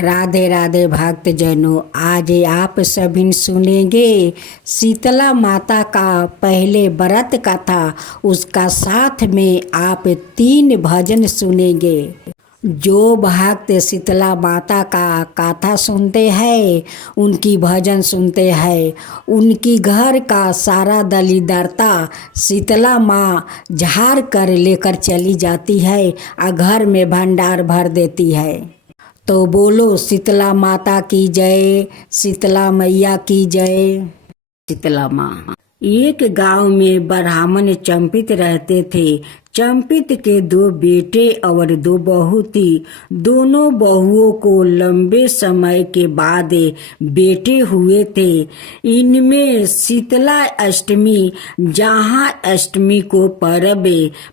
राधे राधे भक्तजनों, आज आप सभी सुनेंगे शीतला माता का पहले व्रत कथा। उसका साथ में आप 3 भजन सुनेंगे। जो भक्त शीतला माता का कथा सुनते हैं, उनकी भजन सुनते हैं, उनकी घर का सारा दरिद्रता शीतला माँ झाड़ कर लेकर चली जाती है और घर में भंडार भर देती है। तो बोलो शीतला माता की जय, शीतला मैया की जय। शीतला माँ। एक गांव में ब्राह्मण चंपित रहते थे। चंपित के 2 बेटे और 2 बहू थी। दोनों बहुओं को लंबे समय के बाद बेटे हुए थे। इनमें शीतला अष्टमी, जहाँ अष्टमी को पर्व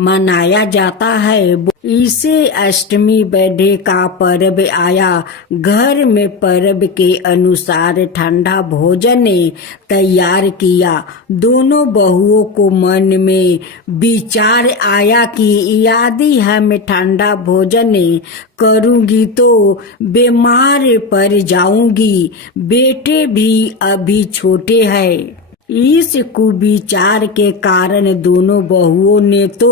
मनाया जाता है, इसे अष्टमी बढ़े का पर्व आया। घर में पर्व के अनुसार ठंडा भोजन तैयार किया। दोनों बहुओं को मन में विचार आया कि यदि हम ठंडा भोजन करूंगी तो बीमार पड़ जाऊंगी। बेटे भी अभी छोटे हैं। इस कुविचार के कारण दोनों बहुओं ने तो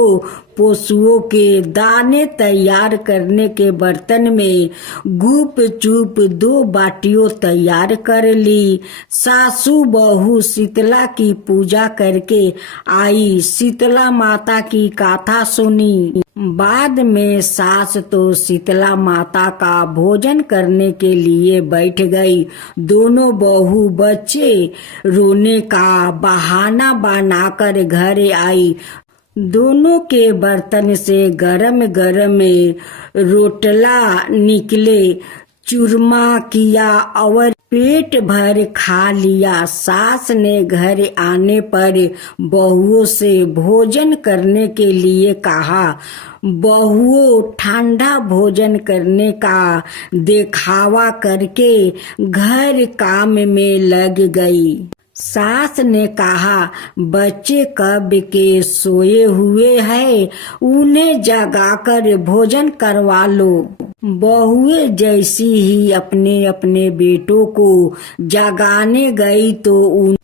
पशुओं के दाने तैयार करने के बर्तन में गुप चुप 2 बाटियों तैयार कर ली। सासू बहू शीतला की पूजा करके आई, शीतला माता की कथा सुनी। बाद में सास तो शीतला माता का भोजन करने के लिए बैठ गई। दोनों बहू बच्चे रोने का बहाना बनाकर घर आई। दोनों के बर्तन से गरम गरम रोटला निकले। चूरमा किया और पेट भर खा लिया। सास ने घर आने पर बहुओं से भोजन करने के लिए कहा। बहुओं ठंडा भोजन करने का दिखावा करके घर काम में लग गई। सास ने कहा, बच्चे कब के सोए हुए हैं, उन्हें जगाकर भोजन करवा लो। बहुएं जैसी ही अपने अपने बेटों को जगाने गई तो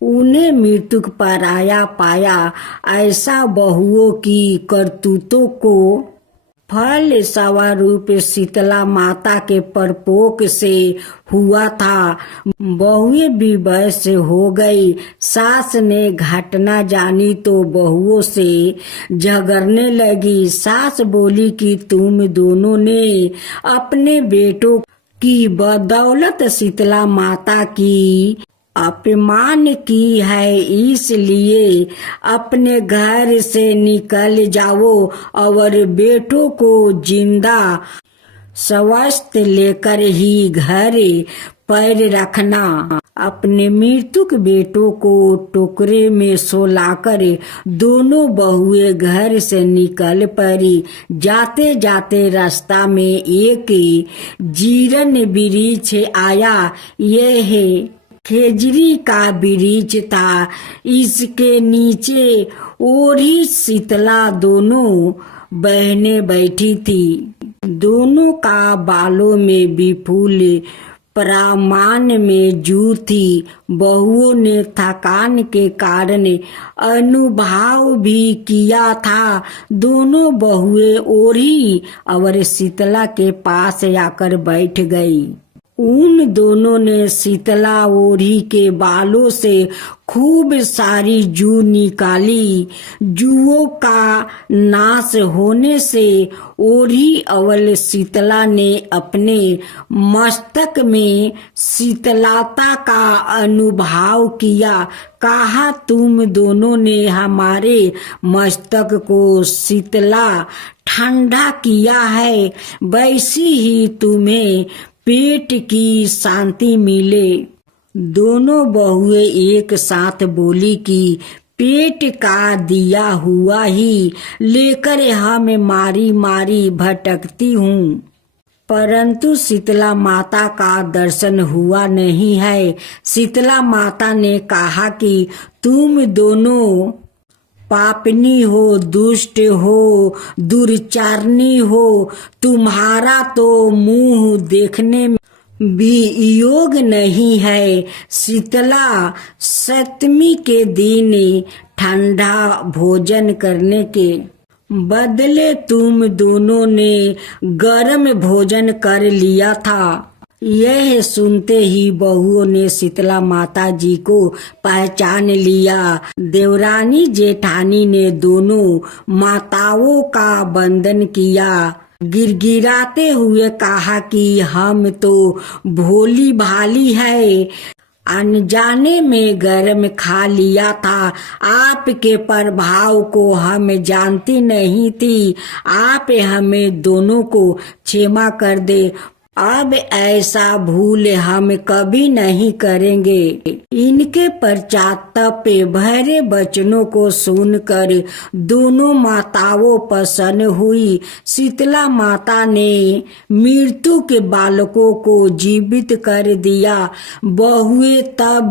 उन्हें मृत्यु पराया पाया। ऐसा बहुओं की करतूतों को फल स्वरूप शीतला माता के प्रकोप से हुआ था। बहुएं विवश हो गई। सास ने घटना जानी तो बहुओं से झगड़ने लगी। सास बोली कि तुम दोनों ने अपने बेटों की बदौलत शीतला माता की अपमान की है, इसलिए अपने घर से निकल जाओ और बेटों को जिंदा स्वस्थ लेकर ही घर पर रखना। अपने मृतक बेटों को टोकरे में सोलाकर दोनों बहुएं घर से निकल पड़ी। जाते जाते रास्ता में एक जीरन वृक्ष आया। यह खेजड़ी का वृक्ष था। इसके नीचे ओढ़ी शीतला दोनों बहनें बैठी थी। दोनों का बालों में विपुल प्रमाण में जू थी। बहुओं ने थकान के कारण अनुभव भी किया था। दोनों बहुएं ओढ़ी और शीतला के पास आकर बैठ गई। उन दोनों ने शीतला ओढ़ी के बालों से खूब सारी जू निकाली। जूओं का नाश होने से ओढ़ी और शीतला ने अपने मस्तक में शीतलता का अनुभव किया। कहा, तुम दोनों ने हमारे मस्तक को शीतला ठंडा किया है, वैसी ही तुम्हें पेट की शांति मिले। दोनों बहुएं एक साथ बोली कि पेट का दिया हुआ ही लेकर हम मारी मारी भटकती हूँ, परंतु शीतला माता का दर्शन हुआ नहीं है। शीतला माता ने कहा कि तुम दोनों पापनी हो, दुष्ट हो, दुर्चारणी हो। तुम्हारा तो मुंह देखने वियोग नहीं है। शीतला सप्तमी के दिन ठंडा भोजन करने के बदले तुम दोनों ने गर्म भोजन कर लिया था। यह सुनते ही बहुओं ने शीतला माता जी को पहचान लिया। देवरानी जेठानी ने दोनों माताओं का वंदन किया। गिड़गिड़ाते हुए कहा कि हम तो भोली भाली है, अनजाने में गरम खा लिया था। आपके प्रभाव को हम जानती नहीं थी। आप हमें दोनों को क्षमा कर दे। अब ऐसा भूल हम कभी नहीं करेंगे। इनके पश्चाताप भरे वचनों को सुनकर दोनों माताओं प्रसन्न हुई। शीतला माता ने मृत्यु के बालकों को जीवित कर दिया। बहुएं तब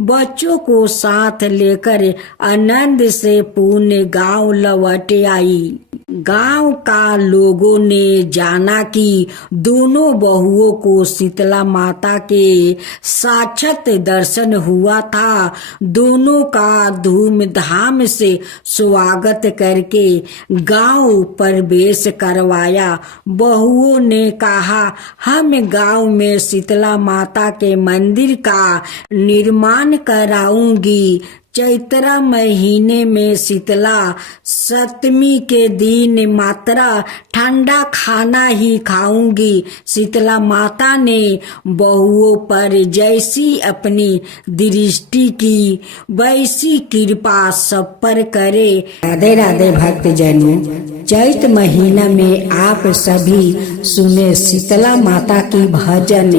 बच्चों को साथ लेकर आनंद से पुण्य गांव लौट आई। गांव का लोगों ने जाना कि दोनों बहुओं को शीतला माता के साक्षात दर्शन हुआ था। दोनों का धूमधाम से स्वागत करके गांव प्रवेश करवाया। बहुओं ने कहा, हम गांव में शीतला माता के मंदिर का निर्माण कराऊंगी। चैत्र महीने में शीतला सप्तमी के दिन मात्रा ठंडा खाना ही खाऊंगी। शीतला माता ने बहुओं पर जैसी अपनी दृष्टि की वैसी कृपा सब पर करे। राधे राधे भक्तजनों, चैत महीना में आप सभी सुने शीतला माता की भजन।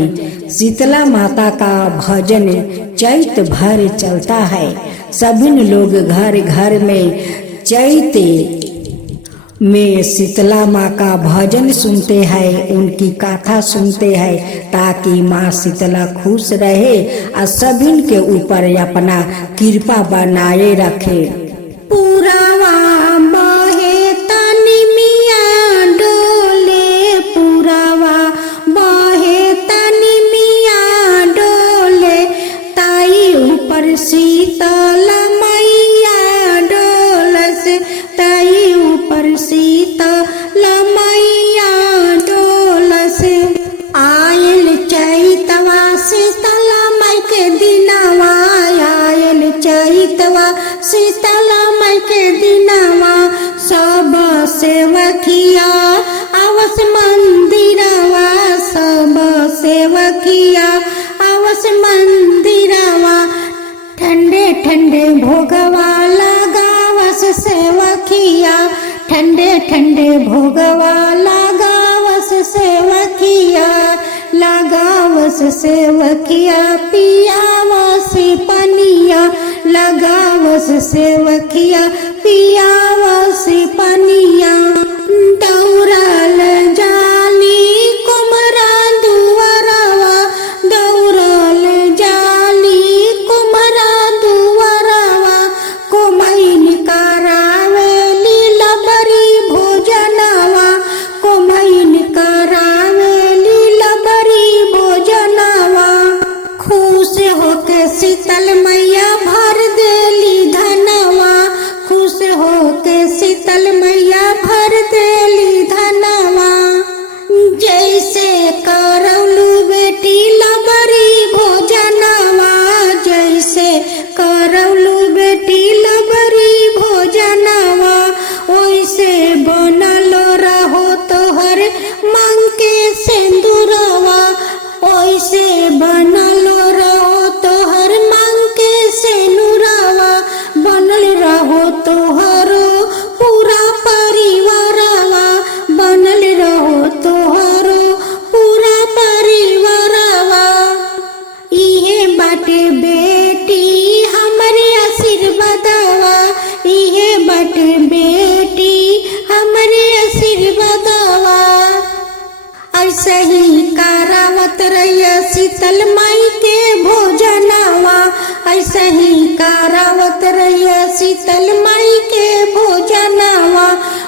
शीतला माता का भजन चैत भर चलता है। सभी लोग घर घर में चैत में शीतला माँ का भजन सुनते हैं, उनकी कथा सुनते हैं, ताकि माँ शीतला खुश रहे और सभी के ऊपर अपना कृपा बनाए रखे। पुरावा बहे तनी मिया डोले, पुरावा बहे तनी मिया डोले, ताई ऊपर शीतल मैया डोलस, ताई ऊपर शीतल मैया डोलस। आयल चैतवा शीतल माई के दिनवा, आयल चैतवा शीतल माई के दिनवा, सब सेवकिया आवस मंदिरवा, सब सेवकिया आवस मंदिरवा। ठंडे ठंडे भोगवा लगावस सेवकिया, ठंडे ठंडे भोगवा लगावस सेवकिया, लगावस सेवकिया पियावस पनिया, लगावस सेवकिया पियावस पनिया। दौड़ल जाली कुमरा दुवरवा, दौड़ल जाली कुमरा दुवरवा, कोमैन करावेली लबरी भोजनवा, कोमैन करावेली लबरी भोजनवा। खुश होके शीतल मैया भर देली धनवा, खुश होके शीतल मैया भर देली धनवा। जैसे करौलू बेटी लबरी भोजनवा, जैसे करौलू बेटी लबरी भोजनवा, ओइसे बनलो रहो तोहर मांग के सिंदूरवा, ओइसे बनलो रहो तोहर मांग के सिंदूरवा, बनल रहो तोहरो पूरा परिवारवा, बनल रहो तोहरो पूरा परिवारवा। इहे बाटे बेटी हमरे आशीर्वादवा, इहे बाटे बेटी हमरे आशीर्वादवा। ऐसे ही करावत रहिया शीतल माई के भोजनवा, ऐसे ही करावत रहिया शीतल माई के भोजनवा।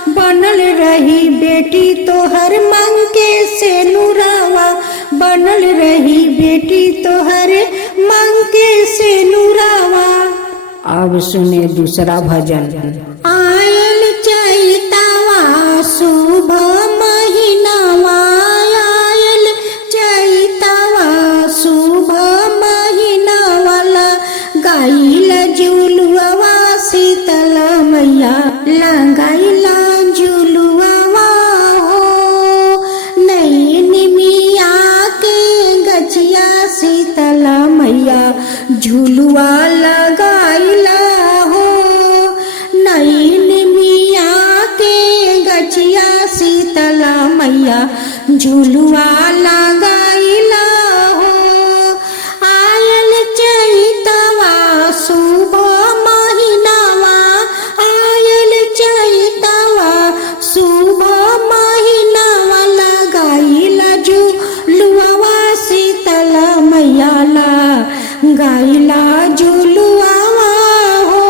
बनल रही बेटी तोहर मांग के सेनुरवा, बनल रही बेटी तोहर मांग के से नुरावा। अब सुने दूसरा भजन। आयल चैतावा शुभ महीनावा, आयल चैतावा शुभ महीनावा, लगाइल झुलुआ शीतल मैया, लगाइल झुलुआ हो। नई निमिया के गछिया शीतल मैया, झुलुआ लगाइला हो। नई निमिया के गछिया शीतल मैया, झुलुआ लगाइला हो। आयल चैतवा शुभ महीनावा, आयल चैतवा शुभ महीनावा, लगाइला झुलुआ शीतल मैया, लगाइला झुलुआ हो।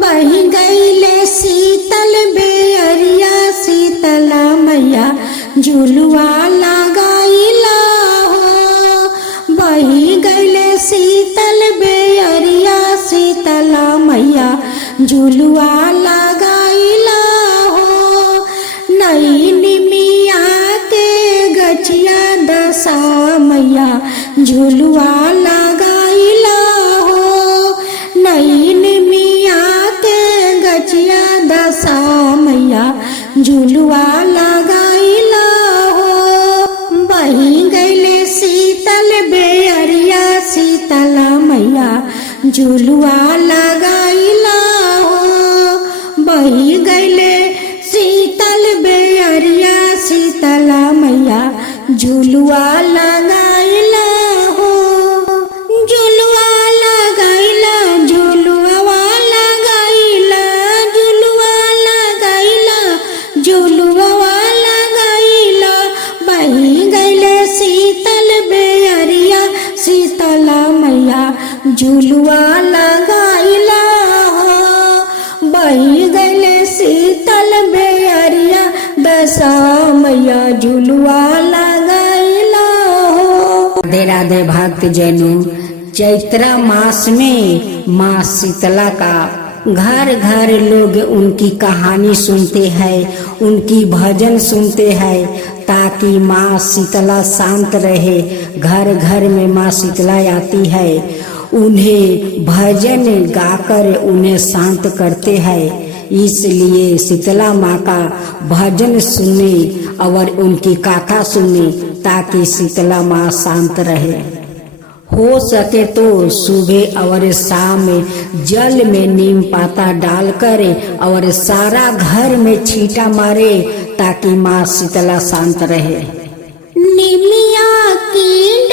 बही गईले शीतल बेअरिया शीतल मैया, झुलुआ लगाइला हो। बही गईले शीतल बेअरिया शीतल मैया, झुलुआ लगाइला हो। नई निमिया के गछिया दशा मैया, झुलुआ लगाइला हो। नई निमिया के गछिया दशा मैया, झुलुआ लगाइला हो। बही गईले शीतल बेअरिया शीतल मैया, झुलुआ लगाइला हो। बही गईले शीतल बेअरिया शीतल मैया, झुलुआ लगाइला हो। झुलुआ लगाइला, झुलुआ लगाइला, झुलुआ लगाइला, झुलुआ लगाइला। बही गईले शीतल बेअरिया शीतल मैया, झुलुआ लगाइला हो। बही गईले शीतल बेअरिया दशा मैया, झुलुआ लगाइला हो। राधे राधे भक्त जनों, चैत्र मास में माँ शीतला का घर घर लोग उनकी कहानी सुनते हैं, उनकी भजन सुनते हैं, ताकि माँ शीतला शांत रहे। घर घर में माँ शीतला आती है, उन्हें भजन गाकर उन्हें शांत करते हैं। इसलिए शीतला माँ का भजन सुने और उनकी कथा सुने, ताकि शीतला माँ शांत रहे। हो सके तो सुबह और शाम जल में नीम पाता डालकर और सारा घर में छींटा मारे, ताकि माँ शीतला शांत रहे। निमिया की